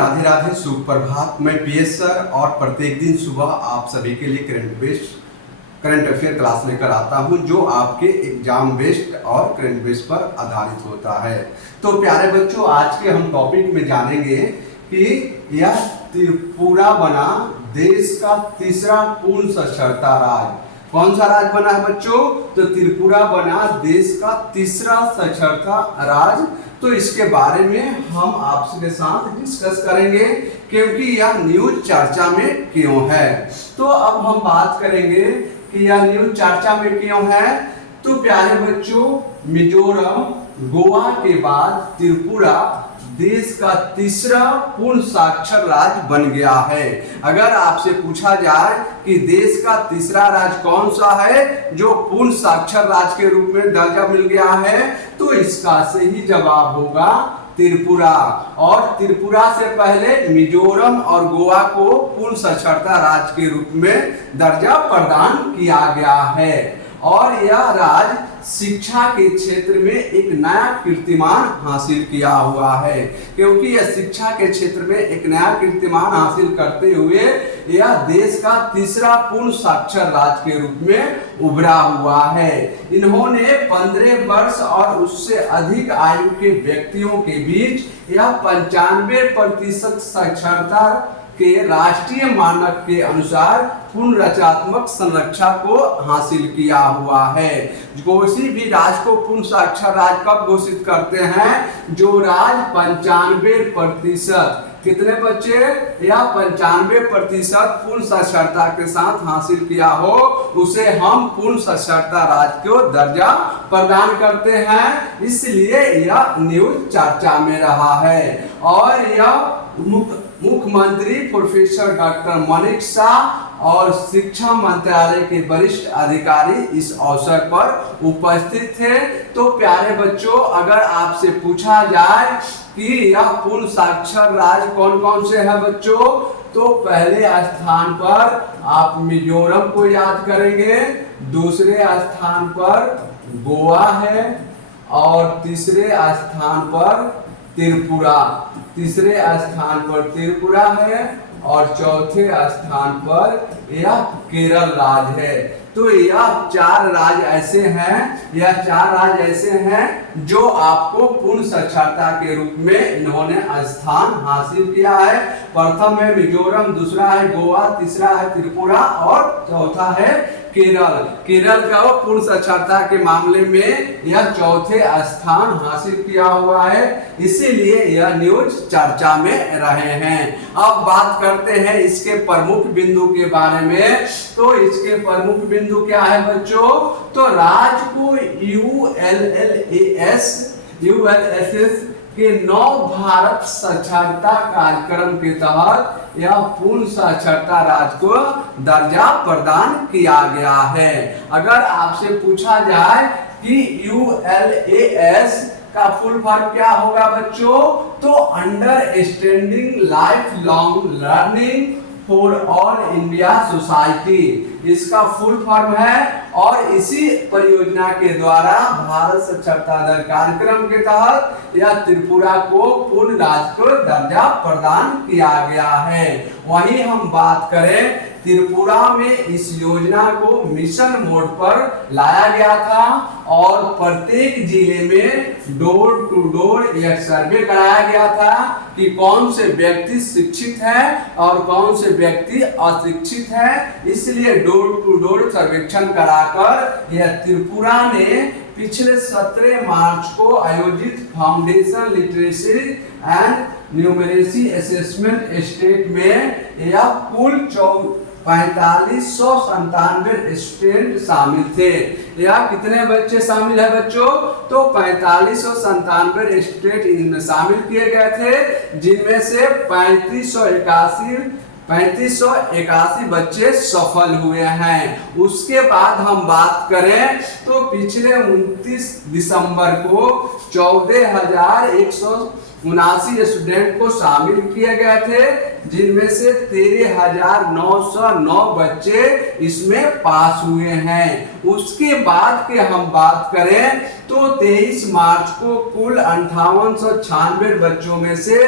राधे राधे, सुप्रभात। मैं PS sir और प्रत्येक दिन सुबह आप सभी के लिए करंट अफेयर क्लास लेकर आता हूं, जो आपके एग्जाम बेस्ड और करंट बेस्ड पर आधारित होता है। तो प्यारे बच्चों, आज के हम टॉपिक में जानेंगे कि यह त्रिपुरा बना देश का तीसरा पूर्ण साक्षरता राज्य। कौन सा राज्य बना है बच्चों? तो त्रिपुरा बना देश का तीसरा साक्षरता राज्य। तो इसके बारे में हम आपके साथ डिस्कस करेंगे, क्योंकि यह न्यूज चर्चा में क्यों है। तो अब हम बात करेंगे कि यह न्यूज चर्चा में क्यों है। तो प्यारे बच्चों, मिजोरम, गोवा के बाद त्रिपुरा देश का तीसरा पूर्ण साक्षर राज्य बन गया है। अगर आपसे पूछा जाए कि देश का तीसरा राज्य कौन सा है जो पूर्ण साक्षर राज्य के रूप में दर्जा मिल गया है, तो इसका सही जवाब होगा त्रिपुरा। और त्रिपुरा से पहले मिजोरम और गोवा को पूर्ण साक्षरता राज्य के रूप में दर्जा प्रदान किया गया है। और यह राज्य शिक्षा के क्षेत्र में एक नया कीर्तिमान हासिल किया हुआ है, क्योंकि यह शिक्षा के क्षेत्र में एक नया कीर्तिमान हासिल करते हुए यह देश का तीसरा पूर्ण साक्षर राज्य के रूप में उभरा हुआ है। इन्होंने 15 वर्ष और उससे अधिक आयु के व्यक्तियों के बीच यह 95% साक्षरता के राष्ट्रीय मानक के अनुसार पूर्ण रचनात्मक संरक्षा को हासिल किया हुआ है। किसी भी राज्य को पूर्ण साक्षर राज्य कब घोषित करते हैं? जो राज्य 95% कितने बच्चे या 95% पूर्ण साक्षरता के साथ हासिल किया हो, उसे हम पूर्ण साक्षरता राज्य को दर्जा प्रदान करते हैं। इसलिए यह न्यूज चर्चा में रहा है। और यह मुख्यमंत्री प्रोफेसर डॉक्टर मानिक शाह और शिक्षा मंत्रालय के वरिष्ठ अधिकारी इस अवसर पर उपस्थित थे। तो प्यारे बच्चों, अगर आपसे पूछा जाए कि यह पूर्ण साक्षर राज्य कौन कौन से है बच्चों, तो पहले स्थान पर आप मिजोरम को याद करेंगे, दूसरे स्थान पर गोवा है और तीसरे स्थान पर त्रिपुरा, है और चौथे स्थान पर यह केरल राज्य है। तो यह चार राज्य ऐसे हैं जो आपको पूर्ण साक्षरता के रूप में इन्होंने स्थान हासिल किया है। प्रथम है मिजोरम, दूसरा है गोवा, तीसरा है त्रिपुरा और चौथा है केरल का पूर्ण साक्षरता के मामले में यह चौथे स्थान हासिल किया हुआ है। इसीलिए यह न्यूज चर्चा में रहे हैं। अब बात करते हैं इसके प्रमुख बिंदु के बारे में। तो इसके प्रमुख बिंदु क्या है बच्चों? तो राज्य को ULSS के नव भारत साक्षरता कार्यक्रम के तहत यह पूर्ण साक्षरता राज्य को दर्जा प्रदान किया गया है। अगर आपसे पूछा जाए कि ULAS का फुल फॉर्म क्या होगा बच्चों, तो understanding life long learning for all India society, इसका फुल फॉर्म है। और इसी परियोजना के द्वारा भारत साक्षरता दर कार्यक्रम के तहत यह त्रिपुरा को पूर्ण राज्य को दर्जा प्रदान किया गया है। वहीं हम बात करें त्रिपुरा में, इस योजना को मिशन मोड पर लाया गया था और प्रत्येक जिले में डोर टू डोर यह सर्वे कराया गया था कि कौन से व्यक्ति शिक्षित है और कौन से व्यक्ति अशिक्षित है। इसलिए डोर टू डोर सर्वेक्षण कराकर यह त्रिपुरा ने पिछले 17 मार्च को आयोजित foundation literacy and numeracy assessment state में यह कुल 4597 स्टूडेंट शामिल थे। यह कितने बच्चे शामिल है बच्चों? तो 4597 स्टूडेंट इनमें शामिल किए गए थे, जिनमें से 3581 बच्चे सफल हुए हैं। उसके बाद हम बात करें तो पिछले 29 दिसंबर को 14,179 स्टूडेंट को शामिल किए गए थे, जिनमें से 13,909 बच्चे इसमें पास हुए हैं। उसके बाद के हम बात करें तो 23 मार्च को कुल 5896 बच्चों में से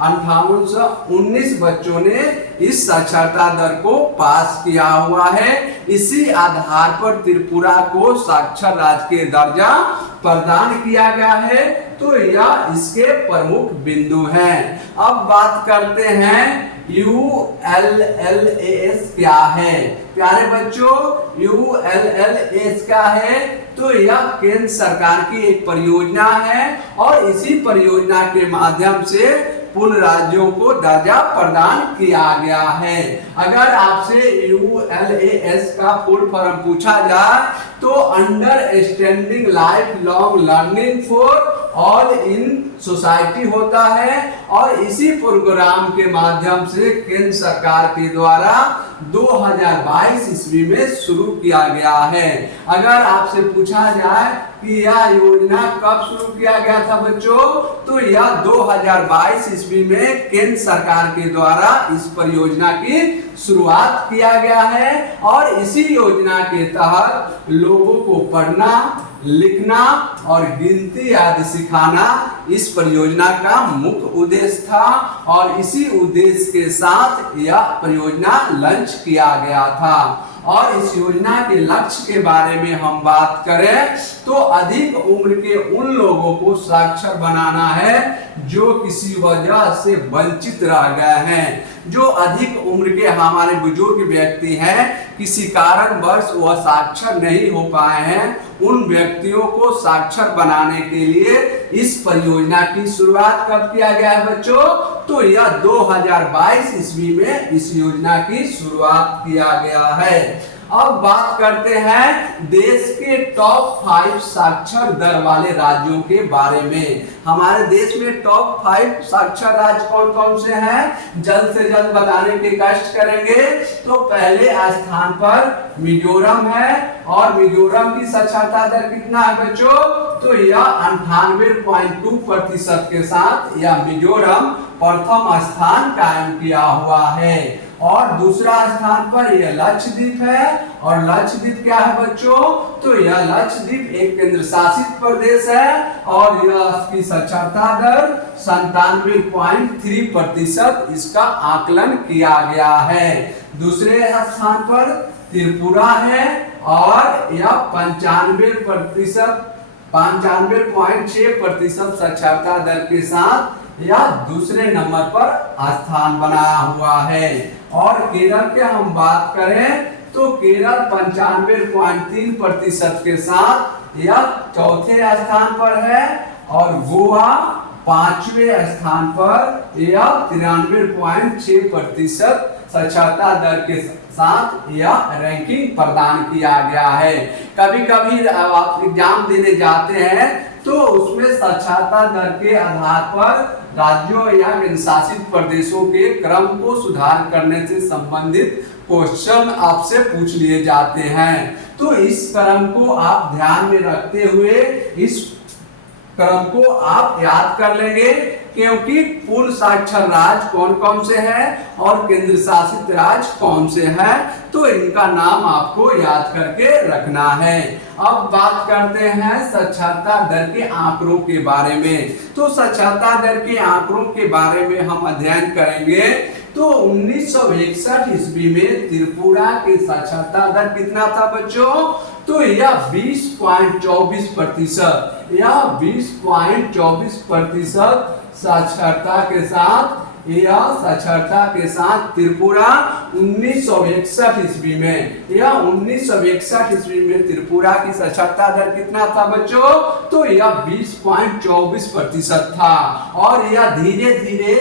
5819 बच्चों ने इस साक्षरता दर को पास किया हुआ है। इसी आधार पर त्रिपुरा को साक्षर राज्य के दर्जा प्रदान किया गया है। तो यह इसके प्रमुख बिंदु हैं। अब बात करते हैं ULLAS क्या है। प्यारे बच्चों, ULLAS क्या है? तो यह केंद्र सरकार की एक परियोजना है और इसी परियोजना के माध्यम से पूर्ण राज्यों को दर्जा प्रदान किया गया है। अगर आपसे ULAS का फुल फॉर्म पूछा जाए तो understanding life long learning for all in society होता है और इसी प्रोग्राम के माध्यम से केंद्र सरकार के द्वारा 2022 ईस्वी में शुरू किया गया है। अगर आपसे पूछा जाए कि यह योजना कब शुरू किया गया था बच्चों, तो यह 2022 ईस्वी में केंद्र सरकार के द्वारा इस परियोजना की शुरुआत किया गया है और इसी योजना के तहत लोगों को पढ़ना, लिखना और गिनती आदि सिखाना इस परियोजना का मुख्य उद्देश्य था और इसी उद्देश्य के साथ यह परियोजना लॉन्च किया गया था। और इस योजना के लक्ष्य के बारे में हम बात करें तो अधिक उम्र के उन लोगों को साक्षर बनाना है जो किसी वजह से वंचित रह गए हैं। जो अधिक उम्र के हमारे बुजुर्ग व्यक्ति हैं, किसी कारणवश वह साक्षर नहीं हो पाए हैं, उन व्यक्तियों को साक्षर बनाने के लिए इस परियोजना की शुरुआत कब किया गया है बच्चों? तो यह 2022 ईस्वी में इस योजना की शुरुआत किया गया है। अब बात करते हैं देश के टॉप 5 साक्षर दर वाले राज्यों के बारे में। हमारे देश में टॉप 5 साक्षर राज्य कौन कौन से हैं, जल्द से जल्द बताने के कष्ट करेंगे। तो पहले स्थान पर मिजोरम है और मिजोरम की साक्षरता दर कितना है बच्चों? तो यह 98.2% के साथ यह मिजोरम प्रथम स्थान कायम किया हुआ है। और दूसरा स्थान पर यह लक्षद्वीप है और लक्षद्वीप क्या है बच्चों? तो यह लक्षद्वीप एक केंद्र शासित प्रदेश है और यह इसकी साक्षरता दर 97.3% इसका आकलन किया गया है। दूसरे स्थान पर त्रिपुरा है और यह 95.6% साक्षरता दर के साथ यह दूसरे नंबर पर स्थान बनाया हुआ है। और केरल के हम बात करें तो केरल 95.3% के साथ यह चौथे स्थान पर है और गोवा 5वें स्थान पर यह 93.6% साक्षरता दर के साथ यह रैंकिंग प्रदान किया गया है। कभी कभी आप एग्जाम देने जाते हैं तो उसमें साक्षरता दर के आधार पर राज्यों या केंद्र शासित प्रदेशों के क्रम को सुधार करने से संबंधित क्वेश्चन आपसे पूछ लिए जाते हैं। तो इस क्रम को आप ध्यान में रखते हुए इस क्रम को आप याद कर लेंगे, क्योंकि पूर्ण साक्षर राज्य कौन कौन से हैं और केंद्र शासित राज्य कौन से हैं, तो इनका नाम आपको याद करके रखना है। अब बात करते हैं साक्षरता दर के आंकड़ों के बारे में। तो साक्षरता दर के आंकड़ों के बारे में हम अध्ययन करेंगे। तो 1961 ईस्वी में त्रिपुरा की साक्षरता दर कितना था बच्चों? तो यह 20.24%, यह 20.24% साक्षरता के साथ त्रिपुरा 1961 ईस्वी में, यह 1961 ईस्वी में त्रिपुरा की साक्षरता दर कितना था बच्चों? तो यह 20.24% था और यह धीरे धीरे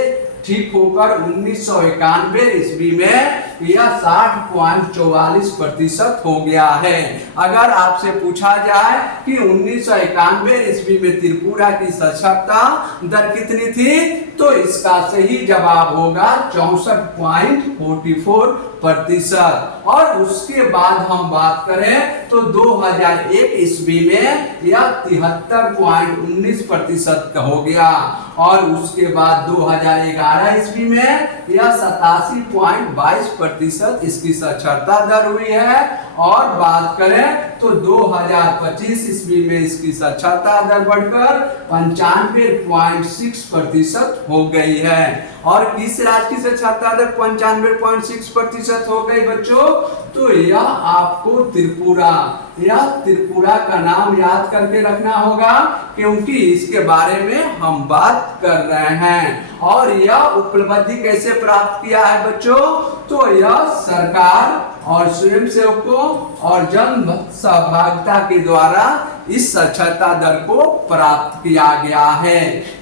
ठीक होकर 1991 ईस्वी में यह 60.44% हो गया है। अगर आपसे पूछा जाए कि 1991 ईस्वी में त्रिपुरा की साक्षरता दर कितनी थी, तो इसका सही जवाब होगा 64.44%। और उसके बाद हम बात करें तो 2001 ईस्वी में यह 73.19% हो गया और उसके बाद 2011 ईस्वी में यह 87.22% 21% इसकी साक्षरता दर हुई है। और बात करें तो 2025 ईस्वी में इसकी साक्षरता दर बढ़कर 95.6% हो गई है। और किस राज्य की साक्षरता दर 95.6% हो गई बच्चों? तो यह आपको त्रिपुरा, यह त्रिपुरा का नाम याद करके रखना होगा, क्योंकि इसके बारे में हम बात कर रहे हैं। और यह उपलब्धि कैसे प्राप्त किया है बच्चों? तो यह सरकार और स्वयंसेवकों और जन सहभागिता के द्वारा इस साक्षरता दर को प्राप्त किया गया है।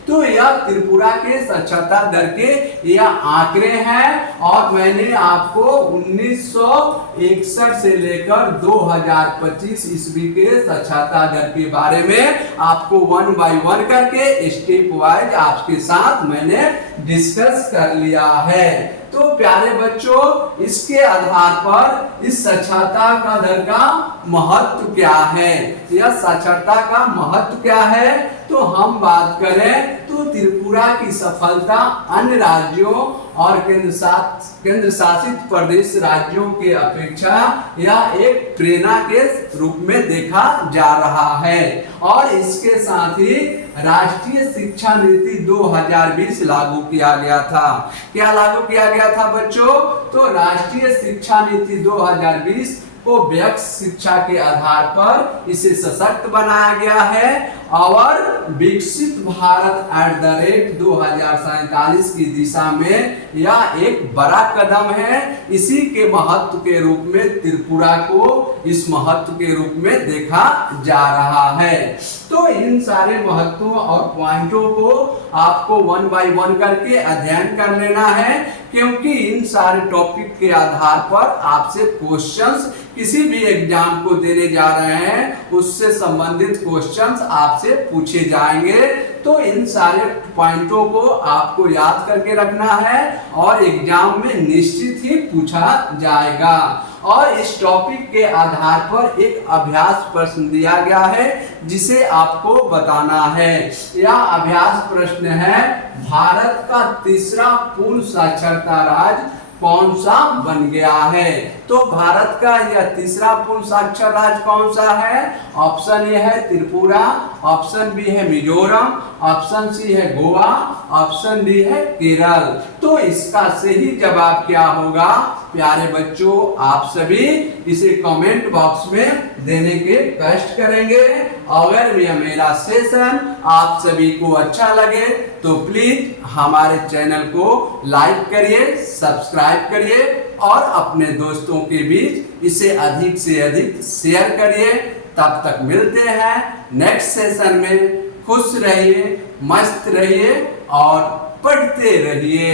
तो यह त्रिपुरा के साक्षरता दर के यह आंकड़े हैं, और मैंने आपको 1961 से लेकर 2025 ईस्वी के साक्षरता दर के बारे में आपको 1 बाय 1 करके स्टेप वाइज आपके साथ मैंने डिस्कस कर लिया है। तो प्यारे बच्चों, इसके आधार पर इस साक्षरता का दर का महत्व क्या है, यह साक्षरता का महत्व क्या है? तो हम बात करें तो त्रिपुरा की सफलता अन्य राज्यों और केंद्र शासित प्रदेश राज्यों के अपेक्षा यह एक प्रेरणा के रूप में देखा जा रहा है। और इसके साथ ही राष्ट्रीय शिक्षा नीति 2020 लागू किया गया था। क्या लागू किया गया था बच्चों? तो राष्ट्रीय शिक्षा नीति 2020 को व्यक्ति शिक्षा के आधार पर इसे सशक्त बनाया गया है, और विकसित भारत @2047 की दिशा में यह एक बड़ा कदम है। इसी के महत्व के रूप में त्रिपुरा को इस महत्व के रूप में देखा जा रहा है। तो इन सारे महत्वों और पॉइंटों को आपको 1 बाय 1 करके अध्ययन कर लेना है, क्योंकि इन सारे टॉपिक के आधार पर आपसे क्वेश्चंस किसी भी एग्जाम को देने जा रहे हैं उससे संबंधित क्वेश्चंस आपसे पूछे जाएंगे। तो इन सारे पॉइंटों को आपको याद करके रखना है और एग्जाम में निश्चित ही पूछा जाएगा। और इस टॉपिक के आधार पर एक अभ्यास प्रश्न दिया गया है जिसे आपको बताना है। यह अभ्यास प्रश्न है, भारत का तीसरा पूर्ण साक्षरता राज्य कौन सा बन गया है? तो भारत का यह तीसरा पूर्ण साक्षर राज्य कौन सा है? ऑप्शन ए है त्रिपुरा, ऑप्शन बी है मिजोरम, ऑप्शन सी है गोवा, ऑप्शन डी है केरल। तो इसका सही जवाब क्या होगा प्यारे बच्चों? आप सभी इसे कमेंट बॉक्स में देने के कष्ट करेंगे। अगर यह मेरा सेशन आप सभी को अच्छा लगे तो प्लीज हमारे चैनल को लाइक करिए, सब्सक्राइब करिए और अपने दोस्तों के बीच इसे अधिक से अधिक शेयर करिए। तब तक मिलते हैं नेक्स्ट सेशन में। खुश रहिए, मस्त रहिए और पढ़ते रहिए।